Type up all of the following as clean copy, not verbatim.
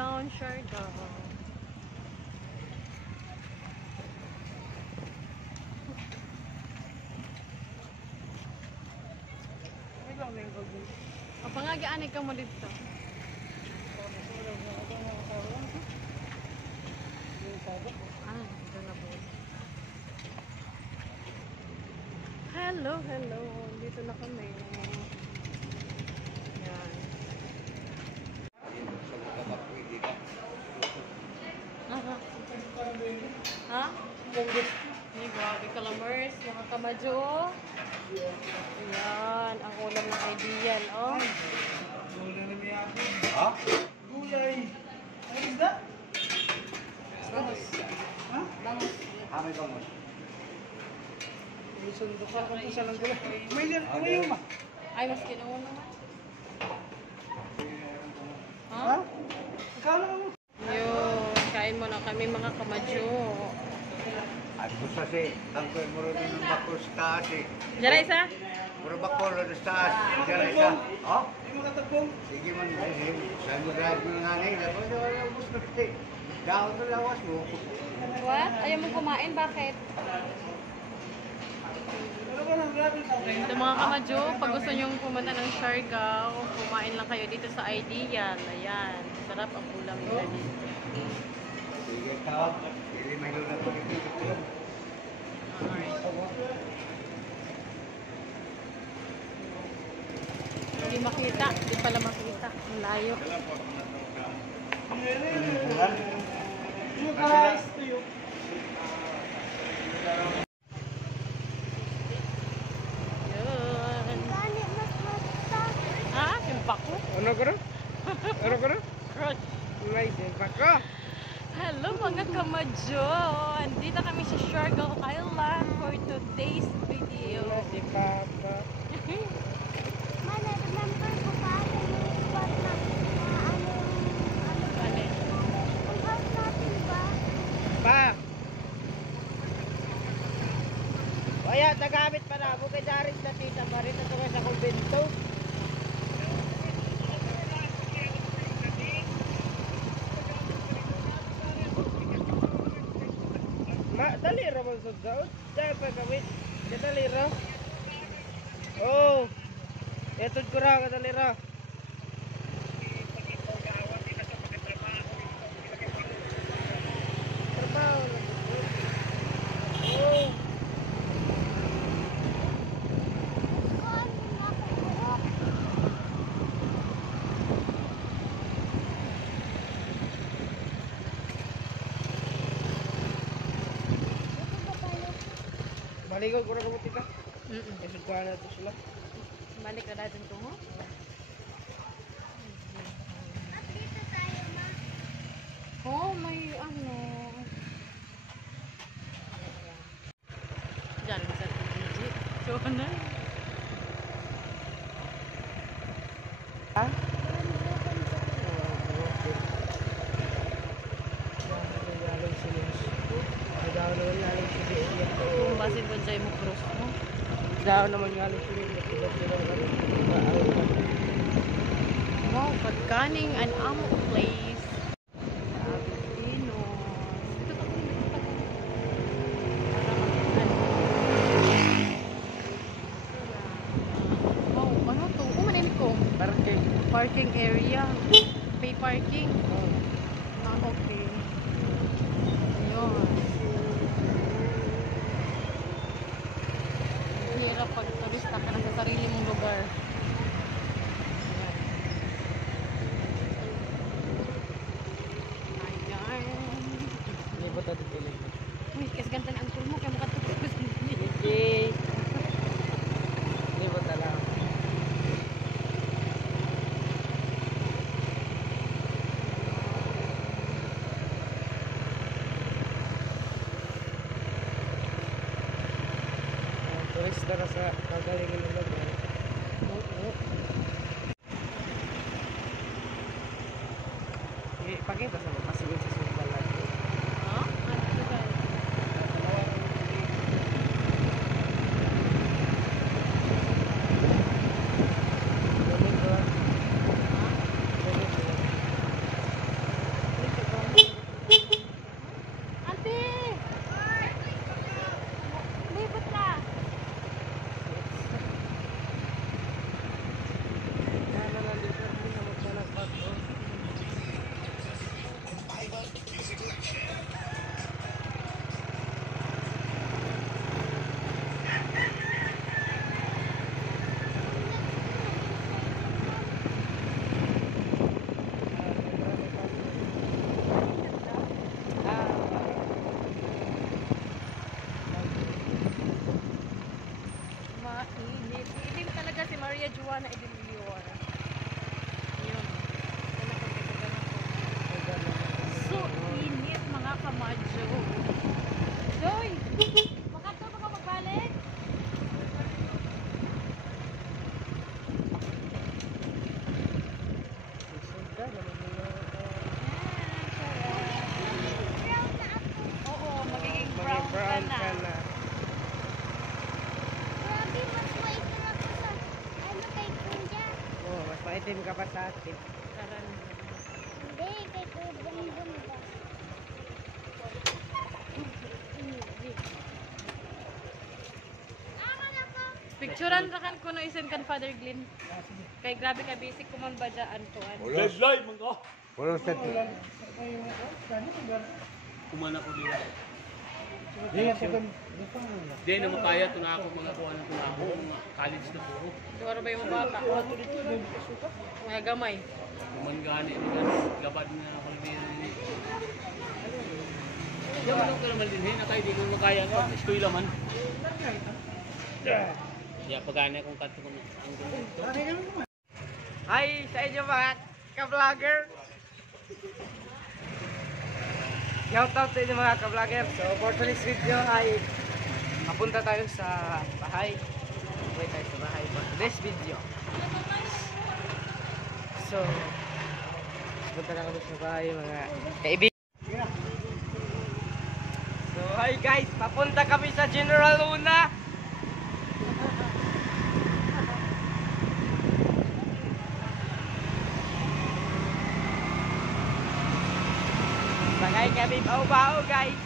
down Siargao. O pangagian ka mo dito. Ah, ito na po. Hello, hello. Dito na kami. Yan. Ha? Hey, grabe kalamers, mga kamadyo. Ayan, ang ulam ng ideal, oh. Gulay na may ako. Ha? Gulay. Ano isda? Bangus. Ha? Bangus. May bangus. May sundo ka kung isa lang gulay. May uma. Ay, mas kinuha naman. Ha? Ha? Akala mo. Yun, kain mo na kami mga kamadyo. At gusto si Tangkoy Muro din ng bakos kasi. Diyan na isa? Muro bakol na taas. Diyan isa. Ha? Hindi mo katagpong. Sige man. Saan mo drive mo nga ngayon? Dapat na wala mo gusto. Dahon na lawas mo. What? Ayaw mo kumain? Bakit? Ano ba nang grabe na? Ito mga kamadyo, pag gusto nyong pumunta ng Siargao, kumain lang kayo dito sa Ideal. Ayan, sarap ang ulam nila dito. Sige tao. Hindi may lula ko dito. Alright. Hindi makita, hindi pala makita. Ang layo. Yung karais tuyo. Yun. Ha? Simpak ko? Ano ko rin? Ano ko rin? Crush. May simpak ko. Hello mga kamadyo! Andito kami sa Siargao Island for today's video. Si Papa. Mana, remember ko pa yung spot na Ano? ang house natin ba? Pa! Kaya, nagamit pa na. Bukay daris na tita Marin na tuwa sa kumbento. Dali ra mo sa daot. Dahil pa kami. Dali ra. Oh. Etod ko ra, dali ra. Trabaho lang. Oh. Maligaw ko na kamuti ka. Esod ko na ito sila. Balik na natin ito mo. At dito tayo, ma. Oh, may ano. Diyan sa TG. So, ano? Ha? Basin ko dyan mo cross mo. Daw naman nga lang sila. Wow, pagkaning an amo place. Dino. Ito ka wow, ano to? Maninig ko. Parking. Parking area. Pay parking. Oh. Ah, okay. Ayun. Hirap pag turista ka na sa sarili mong lugar. Ayan. Hindi ba ito dito? Uy, kasi ganda na ang tool mo. Kaya makatapos hindi. Okay. Hindi ba talaga? Turista na sa kagalingin ng lugar. Pakita sa mga kasigil sa sumbalan. Ha? Ano ito ba? ka pa sa atin. Karan. Hindi, kay Kuya Bongbong ba? Picturean ra kan kuno isen kan Father Glenn. Kay grabe ka basic ko man badaan to an. Wala sa Kumana ko dito. Di na makaya ito na ako mga kuha na ito na ako, mga college na po. Duwaro ba yung bata? Mga gamay. Kuman gani, labad na ako din. Yung ano ka naman din, na kayo di ko makaya ito, eskwela man. Kaya pagana kung kanto ko na. Hi sa inyo mga ka-vlogger. Shout out sa inyo mga ka-vlogger. So for today's video ay mapunta tayo sa bahay. Uwi tayo sa bahay for today's video. So punta na kami sa bahay mga kaibigan. So hi guys, papunta kami sa General Luna. Sakay kami bao-bao guys.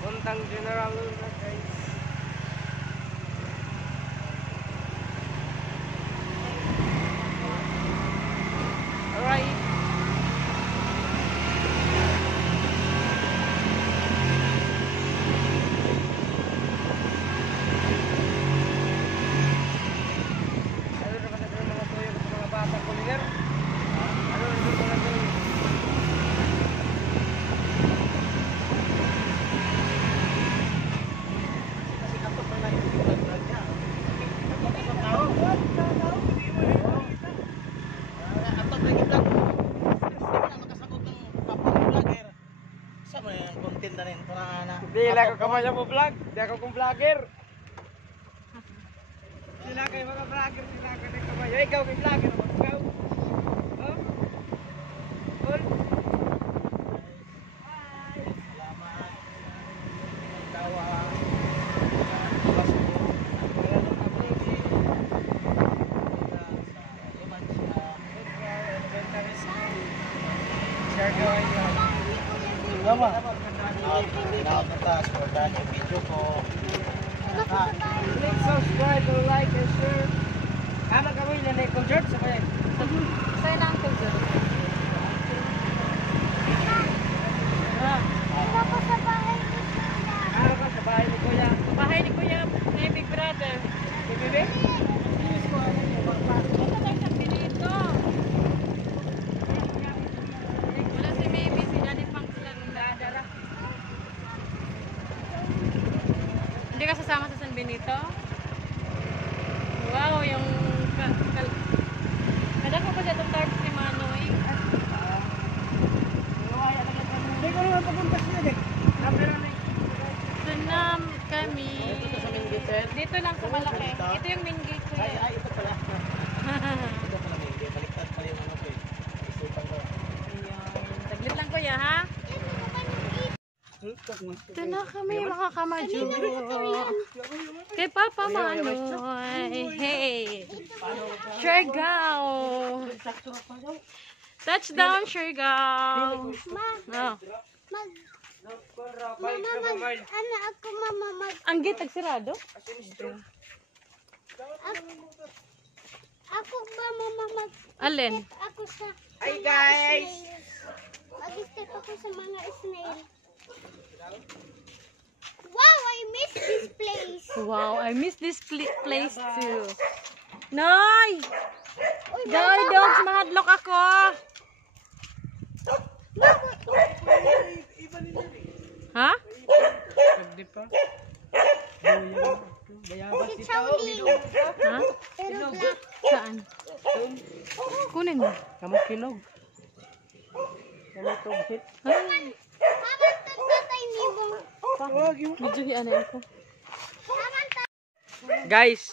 Puntang General Luna guys. Alright. Ano naman natin mga tuyo sa mga bata kuliner? Ano naman mga tuyo? Hindi lang ako kamaya mo vlog. Hindi ako kong vlogger. Sila kayo mga vlogger. Sila kayo ng kamaya. Ikaw kay vlogger. Ikaw. Oh? Cool? Hi. Salamat. Tawa. Share ko kayo. Tama. Click subscribe, like, and share. Ama kami na concert sa kanya. Sa'yo na ang tulog. Ah, Wala ko sa bahay ni Kuya. Ano ka sa bahay ni Kuya? bahay ni Kuya ni Big Brother. Bebe? Ito tayo sa Benito. Wala si Maybe, si Daddy Pang sila nung daadara. Hindi ka sasama sa San Benito? Wow, yung kada ko pa siya itong tarps ni Manoy. Hindi ko naman papunta siya din. Napira na Sunam kami. Dito lang sa malaki. Ito yung main gate ko yan. Ay, ito pala. Ito pala may hindi. Baliktad pala yung ano ko eh. Isupan ko. Saglit lang kuya ha. Ito na kami mga kamadyo. Kay Papa Manoy. Hey. Siargao. Touchdown Siargao. Oh. Ano ako mamamag? Ang gate nagsirado? Ako ba mamamag? Alin? Ako sa Hi mga guys! snail. Mag-step ako sa mga snail. Wow, I miss this place. Wow, I miss this place too. Noy! Joy dogs, mahadlok ako. Ha? Pagdi pa. Bayabas Si ito. Chowling. Ha? Pero black. Saan? Kunin mo. Kamu kinog. Kamu tugsit. Ay, Kamantag tatay ni mo. medyo ano ko. Kamantag. Guys,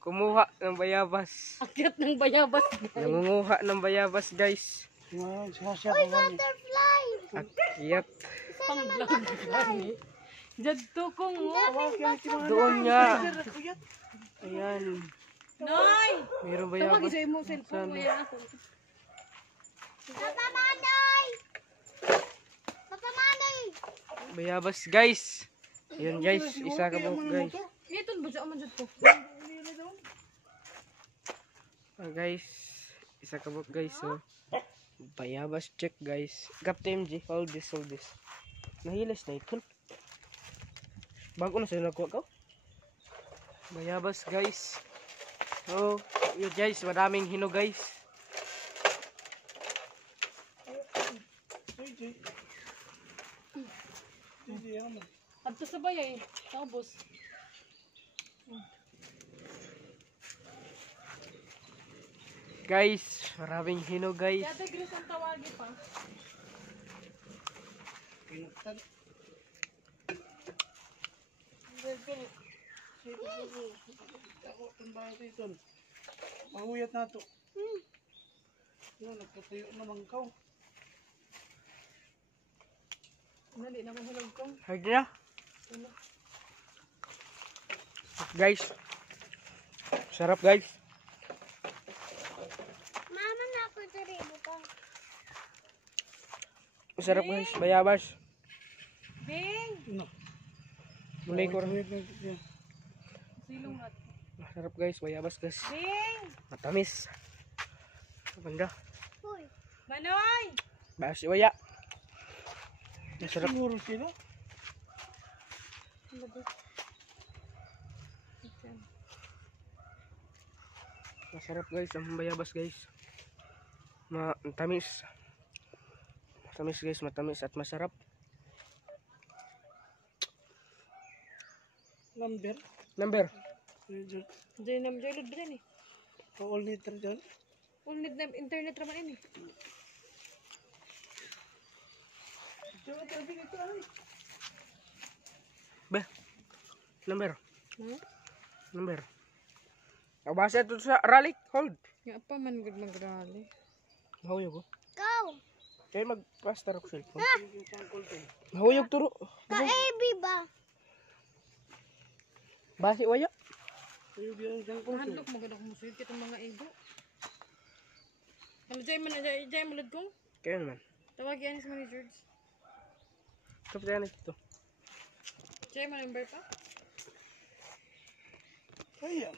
kumuha ng bayabas. Akyat ng bayabas. Nangunguha ng bayabas guys. Uy, butterfly. Akyat. Pang vlog gani. Jadto ko mo. Doon niya. Ayan. Noy! Meron Tawag bayabas. isa mo cellphone mo yan ako. Papa Manay! Papa Manay! Bayabas guys. Yun guys, isa ka buhok guys. Ito ba sa man ko? Guys, isa ka buhok guys. So, bayabas check guys. Captain MG, hold this, hold this. Nahilas na ito. Bago na sila nakuha ko. Bayabas guys. So, yun guys, maraming hinog guys. Adto sa bayay. Tapos. Guys, maraming hinog guys. Yata Grace ang tawagi pa. Mahuyat na to. Ano, nagpatuyo naman ka. Nali na mahulog ko. Hag na. Guys. Sarap guys. Mama na ako diri buka. Sarap guys, bayabas. Bing! Ano? Mulay ko. Silong at. Sarap guys, bayabas guys. Bing! Matamis. Banda. Hoy. Manoy! Basi waya. Masarap. Siguro sila. Masarap guys, ang bayabas guys. Matamis. Matamis guys, matamis at masarap. Number. Number. Diyan naman dyan ulit rin eh. All liter dyan. Ulit na internet naman ini. Be. Number. Ha? Number. Abasa ito sa rally. Hold. Nga pa man gud magrali. Mahuyog ko. Go. Kaya mag-plaster ako cellphone. Mahuyog turo. Ka-ebi ba? Basi waya. Handok mo gud ako musuyo kitong mga ego. Ano jay man ko? Kaya naman. Tawag yan sa mga George. Kapit yan ito. Jay man number pa? Kaya.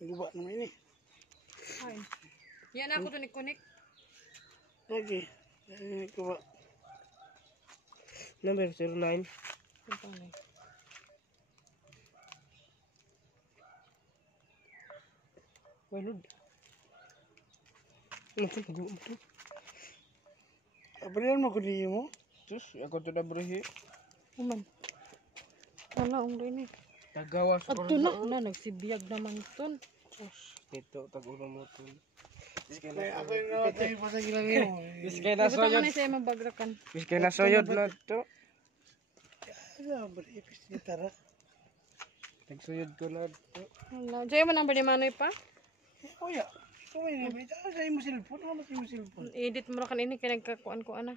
Guba naman ini. Ay. Yan ako to ni connect. Lagi. Guba. Number 09. Punta na. Walud. Ano ito? Gulo mo ito. Abrihan mo ko niyo mo. Terus, ako ito na bruhi. Uman. Wala ang rin eh. Tagawas ko At na nagsibiyag naman ton. Ito, tag-ulo mo ito. Kaya ako yung nakatayo pa sa gilang iyo. Biskay na Ibutang soyod. na sa mabagrakan. Biskay na soyod na ito. Ano ba? Ipis gitara. Tag-soyod ko na ito. Wala. Jay man number ni Manoy pa? Kuya. Kumay na ba? Sa imo cellphone. Ano sa imo cellphone? Edit mo na kanini kaya nagkakuan-kuan na.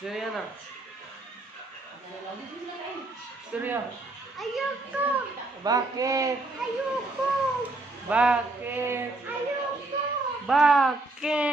Istorya na. Istorya. Ayoko! Bakit? Ayoko! Bakit? Ayoko! Bakit?